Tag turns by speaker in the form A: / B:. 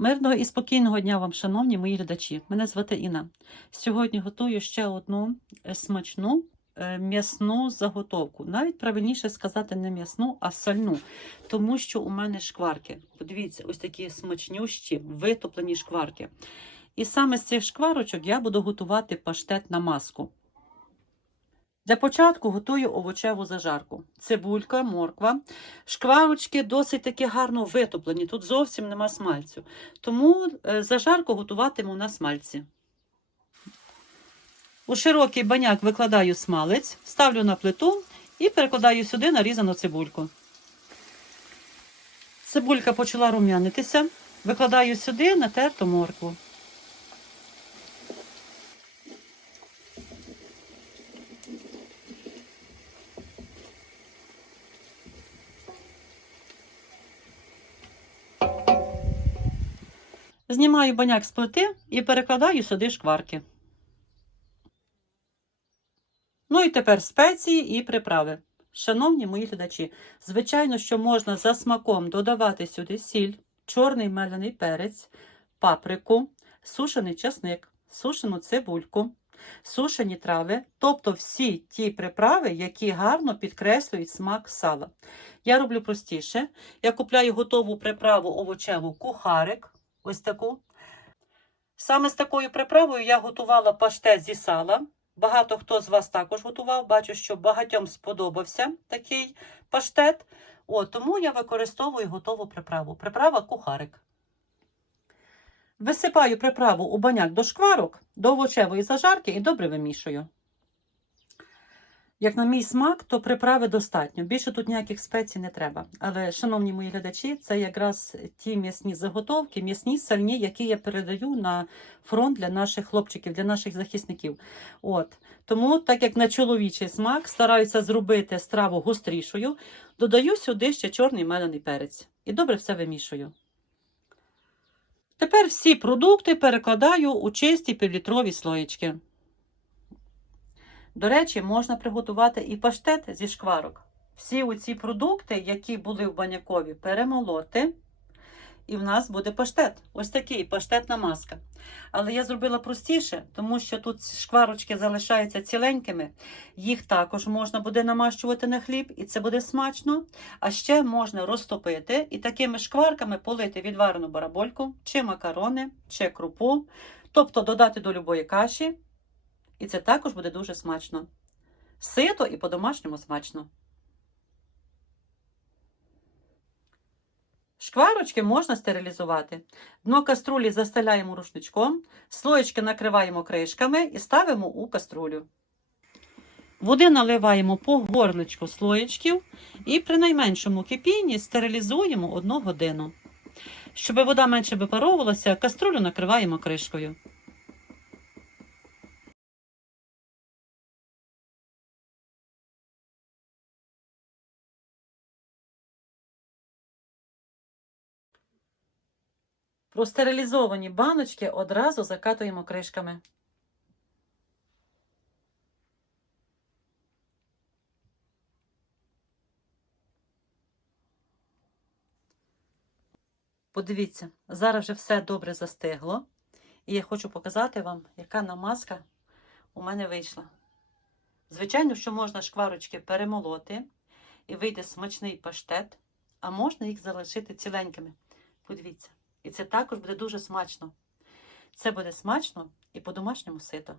A: Мирного і спокійного дня вам, шановні мої глядачі. Мене звати Інна. Сьогодні готую ще одну е, смачну е, м'ясну заготовку. Навіть правильніше сказати не м'ясну, а сальну, тому що у мене шкварки. Подивіться, ось такі смачнющі, витоплені шкварки. І саме з цих шкварочок я буду готувати паштет на маску. Для початку готую овочеву зажарку. Цибулька, морква. Шкварочки досить таки гарно витоплені. Тут зовсім нема смальцю. Тому е, зажарку готуватиму на смальці. У широкий баняк викладаю смалець, ставлю на плиту і перекладаю сюди нарізану цибульку. Цибулька почала рум'янитися. Викладаю сюди натерту моркву. Знімаю баняк з плити і перекладаю сюди шкварки. Ну і тепер спеції і приправи. Шановні мої глядачі, звичайно, що можна за смаком додавати сюди сіль, чорний меляний перець, паприку, сушений часник, сушену цибульку, сушені трави, тобто всі ті приправи, які гарно підкреслюють смак сала. Я роблю простіше. Я купляю готову приправу овочеву кухарик. Ось таку. Саме з такою приправою я готувала паштет зі сала. Багато хто з вас також готував. Бачу, що багатьом сподобався такий паштет. О, тому я використовую готову приправу. Приправа кухарик. Висипаю приправу у баняк до шкварок, до овочевої зажарки і добре вимішую. Як на мій смак, то приправи достатньо. Більше тут ніяких спецій не треба. Але, шановні мої глядачі, це якраз ті м'ясні заготовки, м'ясні сальні, які я передаю на фронт для наших хлопчиків, для наших захисників. От тому, так як на чоловічий смак, стараюся зробити страву гострішою, додаю сюди ще чорний мелений перець і добре все вимішую. Тепер всі продукти перекладаю у чисті півлітрові слоєчки. До речі, можна приготувати і паштет зі шкварок. Всі оці продукти, які були в банякові, перемолоти. І в нас буде паштет. Ось такий паштетна маска. Але я зробила простіше, тому що тут шкварочки залишаються ціленькими. Їх також можна буде намащувати на хліб, і це буде смачно. А ще можна розтопити і такими шкварками полити відварену барабольку, чи макарони, чи крупу, тобто додати до любої каші. І це також буде дуже смачно. Сито і по-домашньому смачно. Шкварочки можна стерилізувати. Дно каструлі застеляємо рушничком, слоєчки накриваємо кришками і ставимо у каструлю. Води наливаємо по горличку слоєчків і при найменшому кипінні стерилізуємо 1 годину. Щоб вода менше випаровувалася, каструлю накриваємо кришкою. Простерилізовані баночки одразу закатуємо кришками. Подивіться, зараз вже все добре застигло. І я хочу показати вам, яка намазка у мене вийшла. Звичайно, що можна шкварочки перемолоти і вийде смачний паштет, а можна їх залишити ціленькими. Подивіться. І це також буде дуже смачно. Це буде смачно і по-домашньому сито.